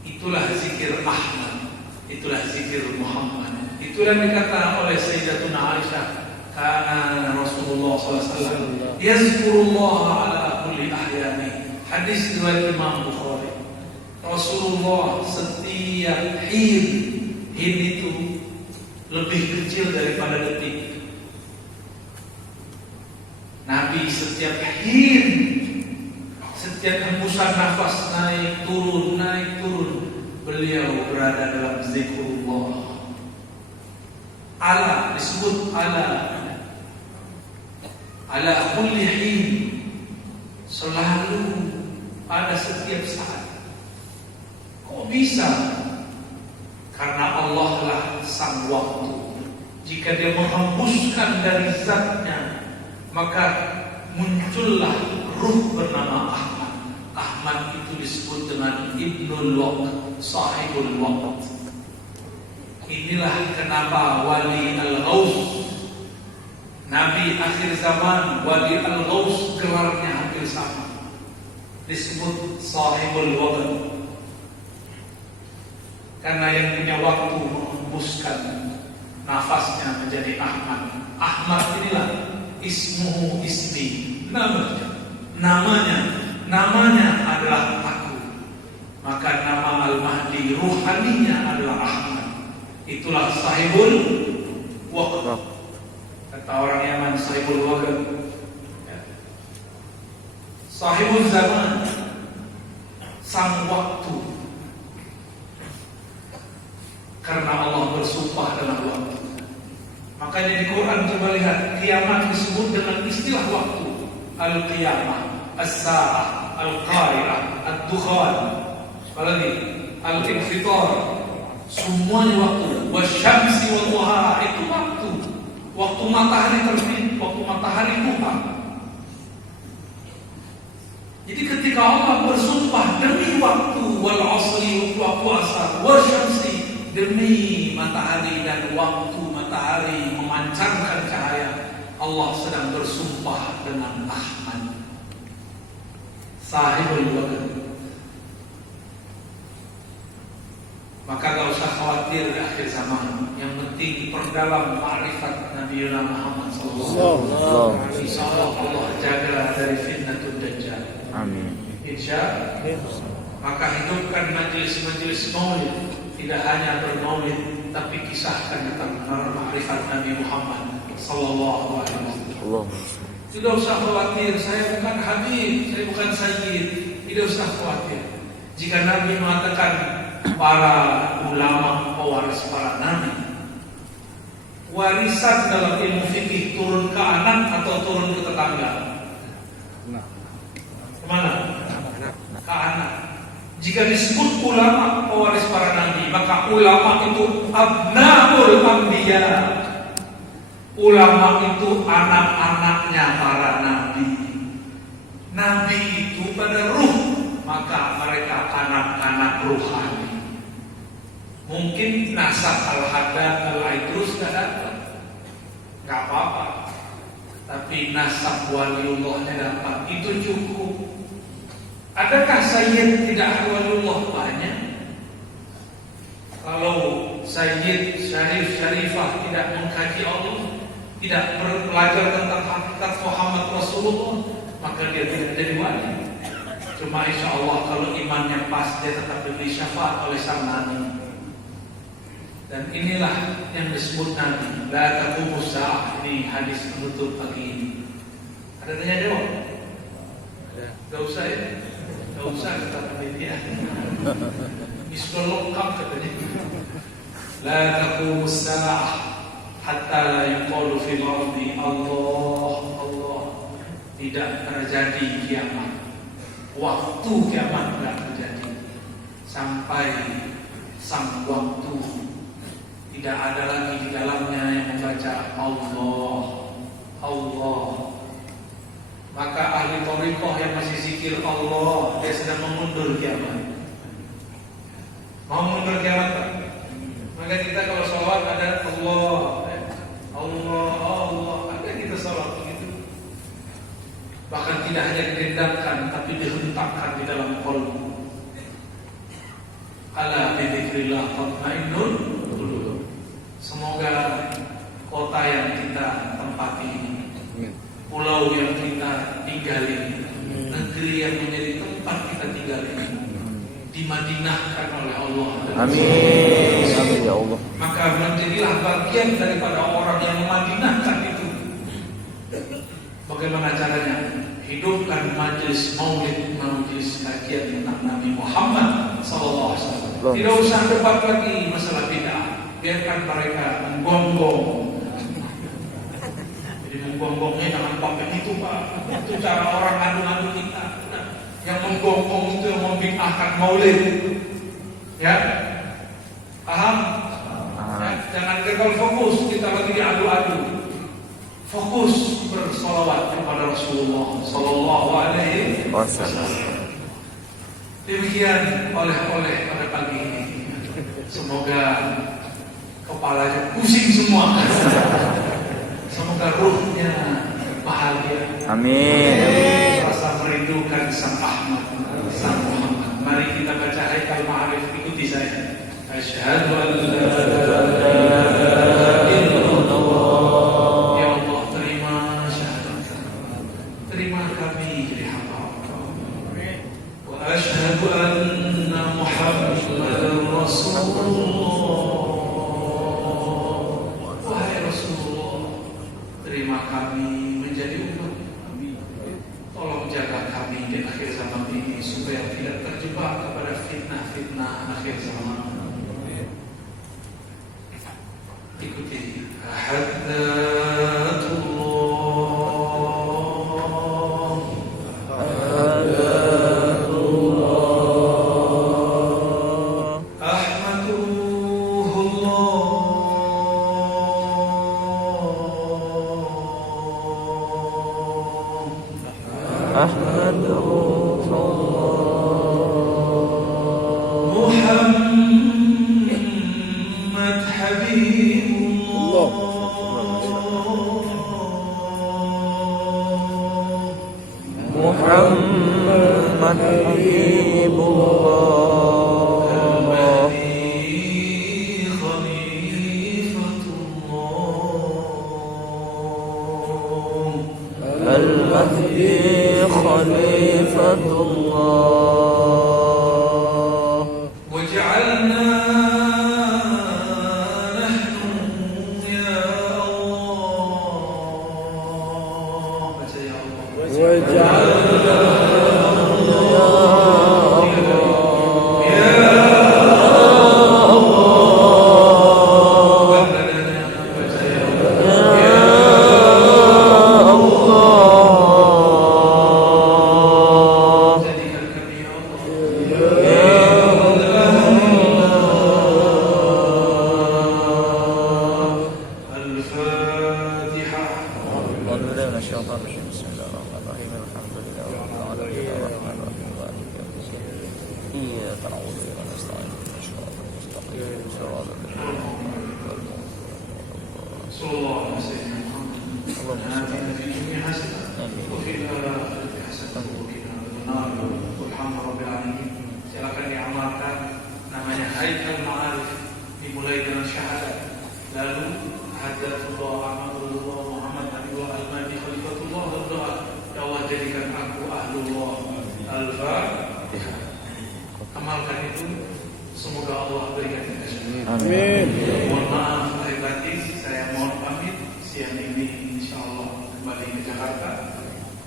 Itulah zikir Ahmad. Itulah zikir Muhammad. Itulah yang dikatakan oleh Sayyidatuna Aisyah. Karena Rasulullah SAW yazkurullah ala kulli ahyani. Hadis riwayat Imam Bukhari. Rasulullah setiap hin itu lebih kecil daripada detik. Nabi setiap hin, setiap hembusan nafas naik turun, beliau berada dalam zikrullah. Ala disebut ala kulli hin, selalu pada setiap saat. Kok bisa? Karena Allah lah sang waktu. Jika dia menghembuskan dari zatnya, maka muncullah ruh bernama Ahmad. Ahmad itu disebut dengan Ibnul Waqt, sahibul waqt. Inilah kenapa Wali Al-Ghaus, Nabi akhir zaman, Wali Al-Ghaus gelarnya hampir sama, disebut sahibul waqt. Karena yang punya waktu menghembuskan nafasnya menjadi Ahmad. Ahmad inilah ismuhu ismi, namanya namanya adalah aku. Maka nama Al-Mahdi ruhaninya adalah Ahmad. Itulah sahibul waqt. Kata orang Yaman, sahibul waqt. Sahibul zaman, sang waktu. Karena Allah bersumpah dalam waktu. Makanya di Quran coba lihat, kiamat disebut dengan istilah waktu. Al-qiyamah, as-sa'ah, al-qari'ah, ad-dukhan, apalagi al-infitar. Semuanya waktu. Wasyamsi wa duhaha, itu waktu. Waktu matahari terbit, waktu matahari buka. Jadi ketika Allah bersumpah demi waktu, wal asri, waktu asar, wasyamsi, demi matahari dan waktu matahari memancarkan cahaya, Allah sedang bersumpah dengan Ahmad, sahibul waqt. Maka gak usah khawatir di akhir zaman. Yang penting perdalam ma'rifat Nabi Muhammad sallallahu alaihi wasallam. Allah jaga dari fitnatul dajjal. Amin. Insyaallah. Maka hidupkan majelis-majelis maulid. Tidak hanya bermaulid, tapi kisahkan tentang ma'rifat Nabi Muhammad sallallahu alaihi wasallam. Tidak usah khawatir, saya bukan Habib, saya bukan Sayyid. Tidak usah khawatir. Jika Nabi mengatakan para ulama pewaris para nabi, warisan dalam ilmu fikih turun ke anak atau turun ke tetangga? Kemana? Ke anak. Jika disebut ulama pewaris para nabi, maka ulama itu abnaul anbiya. Ulama itu anak-anaknya para nabi. Nabi itu pada ruh, maka mereka anak-anak ruhani. Mungkin nasab al-Haddad al-Aidrus gak dapat, gak apa-apa. Tapi nasab waliullahnya dapat, itu cukup. Adakah Sayyid tidak waliullah? Banyak. Kalau Sayyid, Syarif, Syarifah tidak mengkaji Allah, tidak belajar tentang hakikat Muhammad Rasulullah, maka dia tidak jadi wali. Cuma insya Allah kalau imannya pas, dia tetap diberi syafaat oleh sang Nabi. Dan inilah yang disebut Nabi la taqumu sa'ah. Ini hadis penutup pagi ini. Ada tanya jawab? Ada. Gak usah ya? Gak usah kata panitia. Ini sudah lengkap katanya. La taqumu sa'ah hatta la yuqalu fil ardi Allah Allah. Tidak terjadi kiamat. Waktu kiamat tidak terjadi sampai sang waktu tidak ada lagi di dalamnya yang membaca Allah Allah. Maka ahli thariqah yang masih zikir Allah, dia sedang mengundur kiamat. Mau mengundur kiamat tak? Maka kita kalau sholat ada Allah Allah Allah, ada kita sholat begitu. Bahkan tidak hanya didendangkan, tapi dihentakkan di dalam qalbu. Ala bi dzikrillah tatma'innul qulub. Semoga kota yang kita tempati ini, pulau yang kita tinggali, negeri yang menjadi tempat kita tinggali, dimadinahkan oleh Allah. Amin. Amin ya Allah. Maka menjadilah bagian daripada orang yang memadinahkan itu. Bagaimana caranya? Hidupkan majelis maulid, majelis kajian tentang Nabi Muhammad sallallahu alaihi wasallam. Tidak usah debat lagi masalah bid'ah. Biarkan mereka menggonggong. Jadi menggonggongnya jangan pakai itu Pak. Itu cara orang adu-adu kita. Yang menggonggong itu yang membid'ahkan maulid. Ya, paham? Ya, jangan gagal fokus kita lagi diadu-adu. Fokus bersolawat kepada Rasulullah sallallahu alaihi wasallam. Demikian oleh-oleh pada pagi ini. Semoga kepalanya pusing semua. Semoga ruhnya bahagia. Amin. Rasa merindukan sang Ahmad, sang Muhammad. Mari kita baca Haikal Ma'arif, ikuti saya. Asyhadu an la ilaha illallah. Ya Allah, terima syahadat. Terima kami jadi hamba. Muhammadar Rasulullah. Wahai Rasulullah, terima kami menjadi umat. Tolong jaga kami di akhir zaman ini supaya tidak terjebak kepada fitnah-fitnah akhir zaman. Ikuti Muhammad Habibullah. Muhammad Habibullah. Al-Mahdi Khalifatullah. Waj'alna nahnu ya Allah. Baca ya Allah. Waj'alna silakan diamalkan. Namanya Haikal Ma'arif, dimulai dengan syahadat, lalu hadatullah amadullah Muhammad Nabiullah Al-Mahdi Khalifatullah, berdoa, ya Allah jadikan aku ahlullah. Al-Fatihah. Amalkan itu, semoga Allah berikan kita semua. Amin. Mohon maaf lahir batin, saya mohon pamit. Siang ini insyaallah kembali ke Jakarta.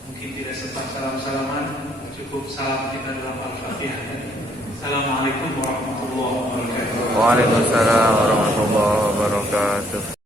Mungkin tidak sempat salam-salaman, cukup salam kita dalam Al-Fatihah. Assalamualaikum warahmatullahi wabarakatuh. Waalaikumsalam warahmatullahi wabarakatuh.